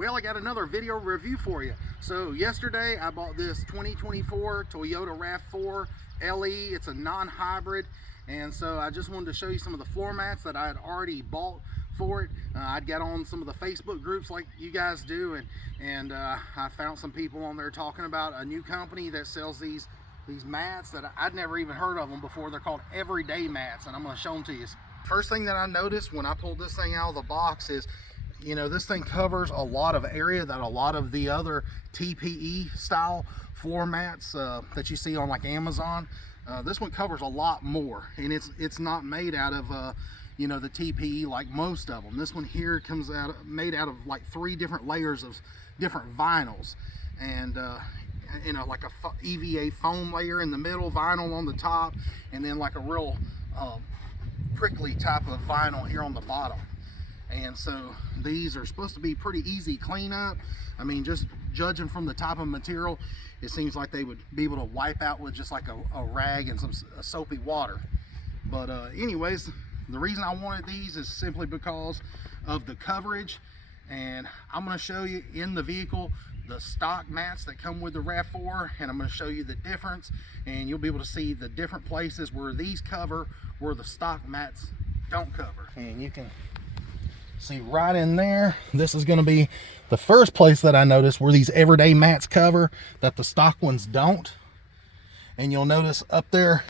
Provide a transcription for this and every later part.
Well, I got another video review for you. So yesterday I bought this 2024 Toyota Rav4 LE. It's a non-hybrid, and so I just wanted to show you some of the floor mats that I had already bought for it. I'd got on some of the Facebook groups like you guys do, and I found some people on there talking about a new company that sells these mats that I'd never even heard of them before. They're called everyday mats, and I'm going to show them to you. First thing that I noticed when I pulled this thing out of the box is, you know, this thing covers a lot of area that a lot of the other TPE style floor mats that you see on like Amazon. This one covers a lot more, and it's not made out of you know, the TPE like most of them. This one here comes out made out of like 3 different layers of different vinyls, and you know, like a EVA foam layer in the middle, vinyl on the top, and then like a real prickly type of vinyl here on the bottom. And so these are supposed to be pretty easy cleanup. I mean, just judging from the type of material, it seems like they would be able to wipe out with just like a rag and some soapy water. But anyways, the reason I wanted these is simply because of the coverage, and I'm going to show you in the vehicle the stock mats that come with the Rav4, and I'm going to show you the difference, and you'll be able to see the different places where these cover where the stock mats don't cover. And you can see right in there, this is going to be the first place that I noticed where these everyday mats cover that the stock ones don't. And you'll notice up there,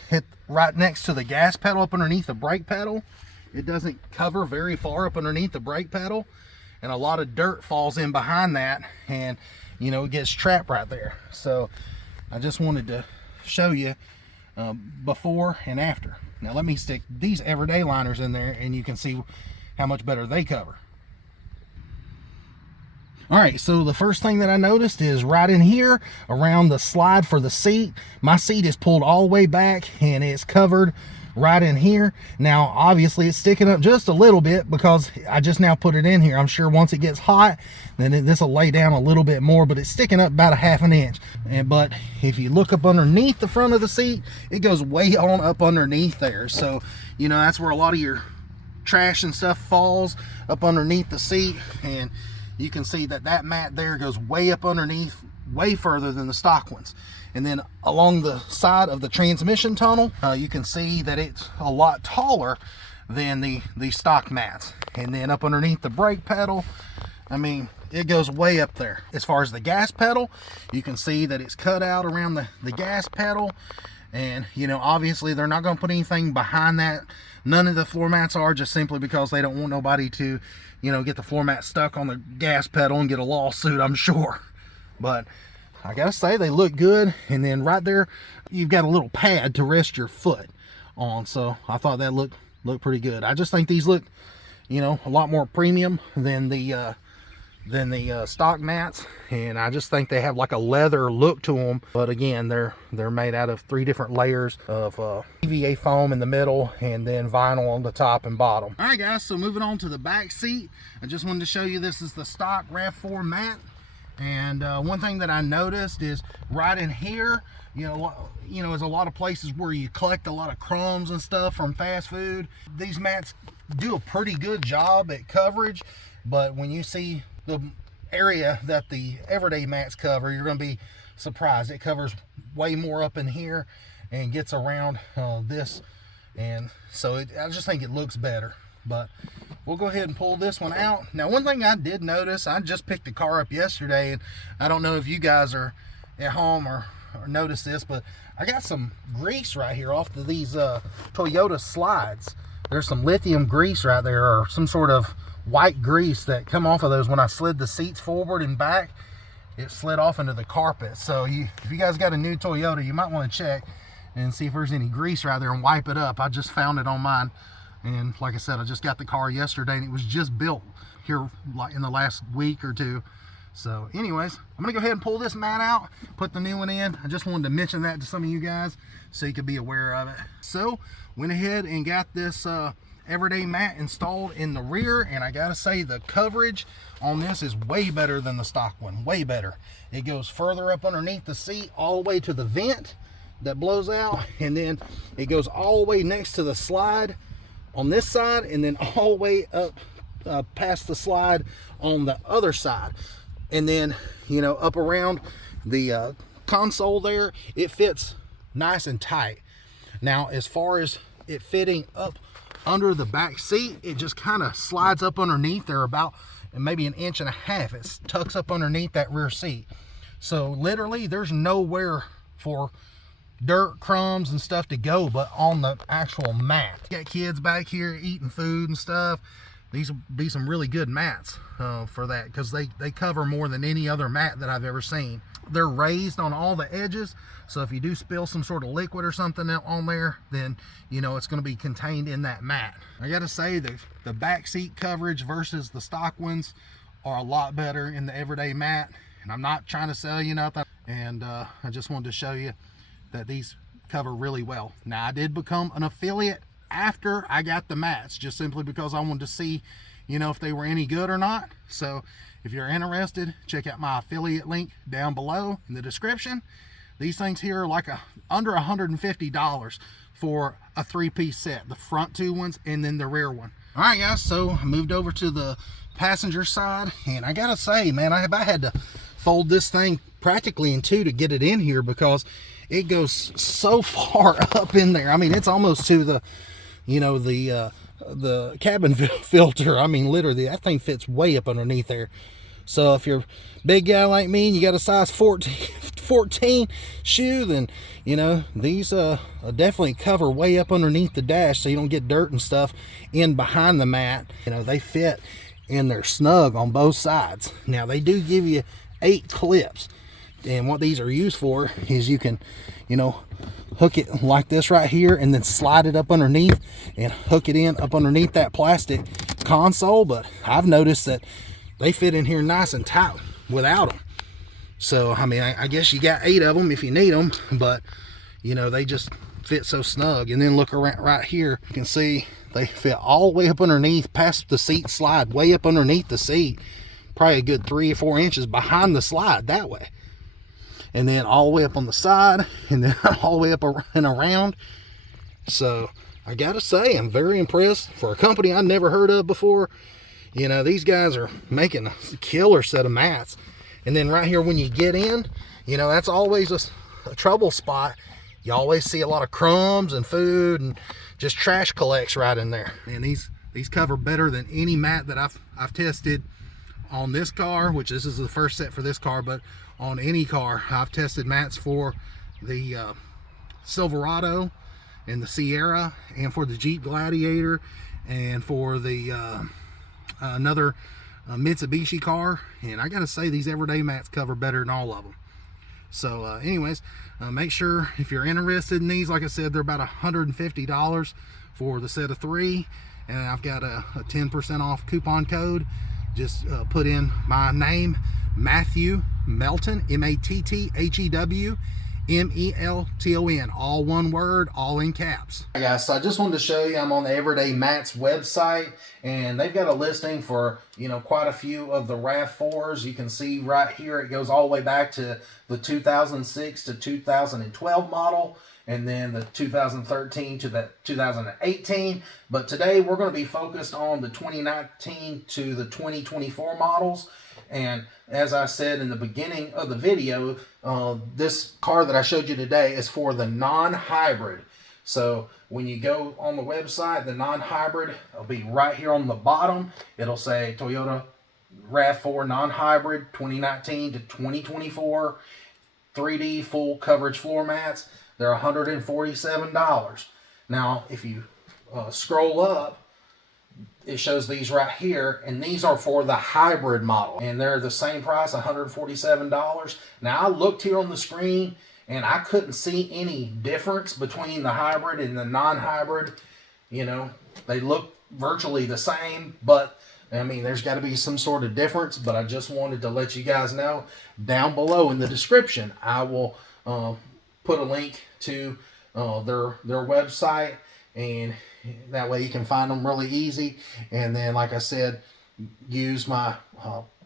right next to the gas pedal, up underneath the brake pedal, it doesn't cover very far up underneath the brake pedal, and a lot of dirt falls in behind that, and you know, it gets trapped right there. So I just wanted to show you before and after. Now let me stick these everyday liners in there, and you can see how much better they cover. All right, so the first thing that I noticed is right in here around the slide for the seat. My seat is pulled all the way back, and it's covered right in here. Now obviously it's sticking up just a little bit because I just now put it in here. I'm sure once it gets hot, then this will lay down a little bit more, but it's sticking up about a ½ inch. But if you look up underneath the front of the seat, it goes way on up underneath there. So you know, that's where a lot of your trash and stuff falls, up underneath the seat. And you can see that that mat there goes way up underneath, way further than the stock ones. And then along the side of the transmission tunnel, you can see that it's a lot taller than the stock mats. And then up underneath the brake pedal, I mean, it goes way up there. As far as the gas pedal, you can see that it's cut out around the gas pedal. And you know, obviously they're not going to put anything behind that. None of the floor mats are, just simply because they don't want nobody to, you know, get the floor mat stuck on the gas pedal and get a lawsuit, I'm sure. But I gotta say, they look good. And then right there, you've got a little pad to rest your foot on. So I thought that looked pretty good. I just think these look, you know, a lot more premium than the stock mats, and I just think they have like a leather look to them. But again, they're made out of 3 different layers of EVA foam in the middle, and then vinyl on the top and bottom. All right guys, so moving on to the back seat, I just wanted to show you, this is the stock Rav4 mat. And one thing that I noticed is right in here, you know, there's a lot of places where you collect a lot of crumbs and stuff from fast food. These mats do a pretty good job at coverage, but when you see the area that the everyday mats cover, you're going to be surprised. It covers way more up in here and gets around this, and so I just think it looks better. But we'll go ahead and pull this one out. Now, one thing I did notice, I just picked the car up yesterday, and I don't know if you guys are at home or notice this, but I got some grease right here off of these Toyota slides. There's some lithium grease right there, or some sort of white grease that come off of those. When I slid the seats forward and back, it slid off into the carpet. So if you guys got a new Toyota, you might want to check and see if there's any grease right there and wipe it up. I just found it on mine, and like I said, I just got the car yesterday, and it was just built here like in the last week or 2. So anyways, I'm gonna go ahead and pull this mat out, put the new one in. I just wanted to mention that to some of you guys so you could be aware of it. So went ahead and got this everyday mat installed in the rear, and I gotta say, the coverage on this is way better than the stock one, way better. It goes further up underneath the seat, all the way to the vent that blows out, and then it goes all the way next to the slide on this side, and then all the way up past the slide on the other side. And then, you know, up around the console there, it fits nice and tight. Now, as far as it fitting up under the back seat, it just kind of slides up underneath there about maybe 1.5 inches. It tucks up underneath that rear seat. So literally there's nowhere for dirt, crumbs, and stuff to go but on the actual mat. Got kids back here eating food and stuff. These will be some really good mats for that, because they cover more than any other mat that I've ever seen. They're raised on all the edges, so if you do spill some sort of liquid or something on there, then you know it's going to be contained in that mat. I gotta say the back seat coverage versus the stock ones are a lot better in the everyday mat, and I'm not trying to sell you nothing, and I just wanted to show you that these cover really well. Now, I did become an affiliate after I got the mats, just simply because I wanted to see, you know, if they were any good or not. So if you're interested, check out my affiliate link down below in the description. These things here are like under $150 for a 3-piece set, the front 2 ones and then the rear one. All right, guys, so I moved over to the passenger side, and I gotta say, man, I had to fold this thing practically in 2 to get it in here, because it goes so far up in there. I mean, it's almost to the, you know, the cabin filter. I mean, literally, that thing fits way up underneath there. So if you're a big guy like me and you got a size 14 shoe, then, you know, these definitely cover way up underneath the dash, so you don't get dirt and stuff in behind the mat. You know, they fit and they're snug on both sides. Now, they do give you 8 clips. And what these are used for is you can, you know, hook it like this right here and then slide it up underneath and hook it in up underneath that plastic console. But I've noticed that they fit in here nice and tight without them. So, I mean, I guess you got 8 of them if you need them, but, you know, they just fit so snug. And then look around right here, you can see they fit all the way up underneath, past the seat slide, way up underneath the seat, probably a good 3 or 4 inches behind the slide that way. And then all the way up on the side, and then all the way up and around. So I gotta say, I'm very impressed. For a company I never heard of before, you know, these guys are making a killer set of mats. And then right here when you get in, you know, that's always a trouble spot. You always see a lot of crumbs and food and just trash collects right in there. And these cover better than any mat that I've tested on this car, which this is the first set for this car, but on any car. I've tested mats for the Silverado and the Sierra, and for the Jeep Gladiator, and for the another Mitsubishi car, and I gotta say, these everyday mats cover better than all of them. So anyways, make sure if you're interested in these, like I said, they're about $150 for the set of 3, and I've got a 10% off coupon code. Just put in my name, Matthew Melton, M-A-T-T-H-E-W M-E-L-T-O-N, all one word, all in caps. Hey guys, so I just wanted to show you, I'm on the Everyday Mats website, and they've got a listing for, you know, quite a few of the Rav4s. You can see right here, it goes all the way back to the 2006 to 2012 model, and then the 2013 to the 2018. But today we're going to be focused on the 2019 to the 2024 models. And as I said in the beginning of the video, this car that I showed you today is for the non-hybrid. So when you go on the website, the non-hybrid will be right here on the bottom. It'll say Toyota Rav4 non-hybrid 2019 to 2024 3D full coverage floor mats. They're $147. Now, if you scroll up, it shows these right here, and these are for the hybrid model, and they're the same price, $147. Now, I looked here on the screen, and I couldn't see any difference between the hybrid and the non-hybrid. You know, they look virtually the same, but I mean, there's got to be some sort of difference. But I just wanted to let you guys know. Down below in the description, I will put a link to their website, and that way you can find them really easy. And then, like I said, use my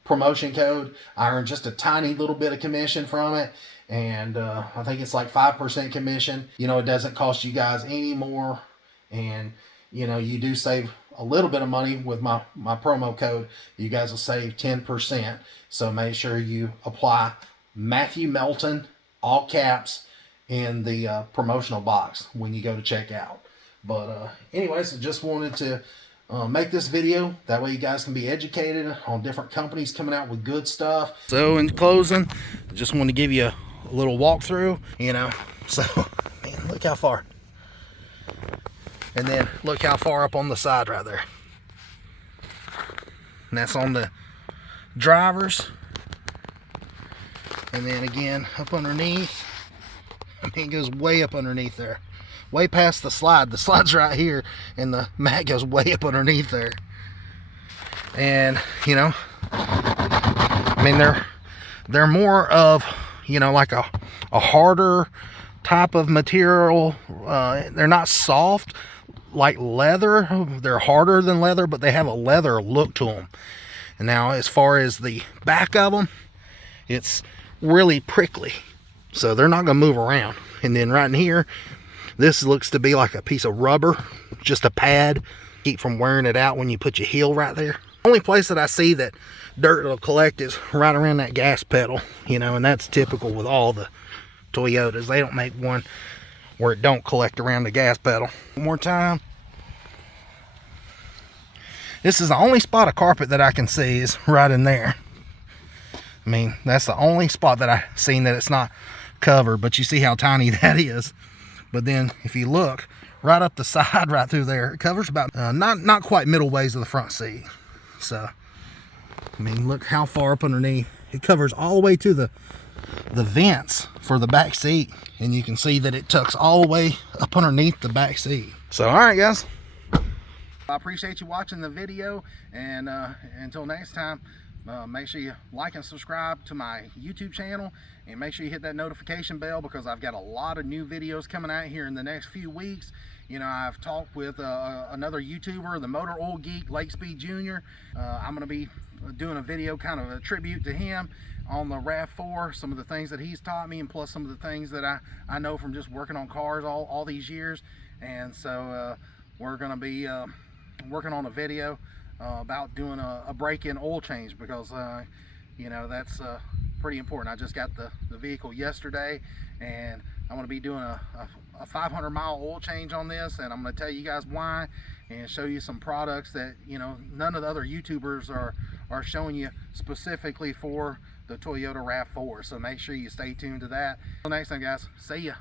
promotion code. I earn just a tiny little bit of commission from it, and I think it's like 5% commission. You know, it doesn't cost you guys any more, and you know, you do save a little bit of money with my promo code. You guys will save 10%. So make sure you apply Matthew Melton, all caps, in the promotional box when you go to checkout. But anyways, I just wanted to make this video. That way you guys can be educated on different companies coming out with good stuff. So in closing, I just want to give you a little walkthrough, you know. So, man, look how far. And then look how far up on the side right there. And that's on the drivers. And then again, up underneath. I mean, it goes way up underneath there. Way past the slide. The slide's right here, and the mat goes way up underneath there. And, you know, I mean, they're more of, you know, like a harder type of material. They're not soft like leather. They're harder than leather, but they have a leather look to them. And now, as far as the back of them, it's really prickly. So they're not going to move around. And then right in here, this looks to be like a piece of rubber, just a pad, keep from wearing it out when you put your heel right there. The only place that I see that dirt will collect is right around that gas pedal, you know, and that's typical with all the Toyotas. They don't make one where it don't collect around the gas pedal. One more time. This is the only spot of carpet that I can see is right in there. I mean, that's the only spot that I've seen that it's not covered, but you see how tiny that is. But then if you look right up the side right through there, it covers about not quite middle ways of the front seat. So I mean, look how far up underneath. It covers all the way to the vents for the back seat, and you can see that it tucks all the way up underneath the back seat. So all right, guys, I appreciate you watching the video, and until next time, make sure you like and subscribe to my YouTube channel, and make sure you hit that notification bell, because I've got a lot of new videos coming out here in the next few weeks. You know, I've talked with another YouTuber, the Motor Oil Geek, Lake Speed Jr. I'm going to be doing a video, kind of a tribute to him on the Rav4, some of the things that he's taught me, and plus some of the things that I know from just working on cars all these years. And so we're going to be working on a video about doing a break-in oil change, because you know, that's pretty important. I just got the vehicle yesterday, and I'm going to be doing a 500-mile oil change on this, and I'm going to tell you guys why, and show you some products that, you know, none of the other YouTubers are showing you specifically for the Toyota Rav4. So make sure you stay tuned to that. Until next time, guys, see ya.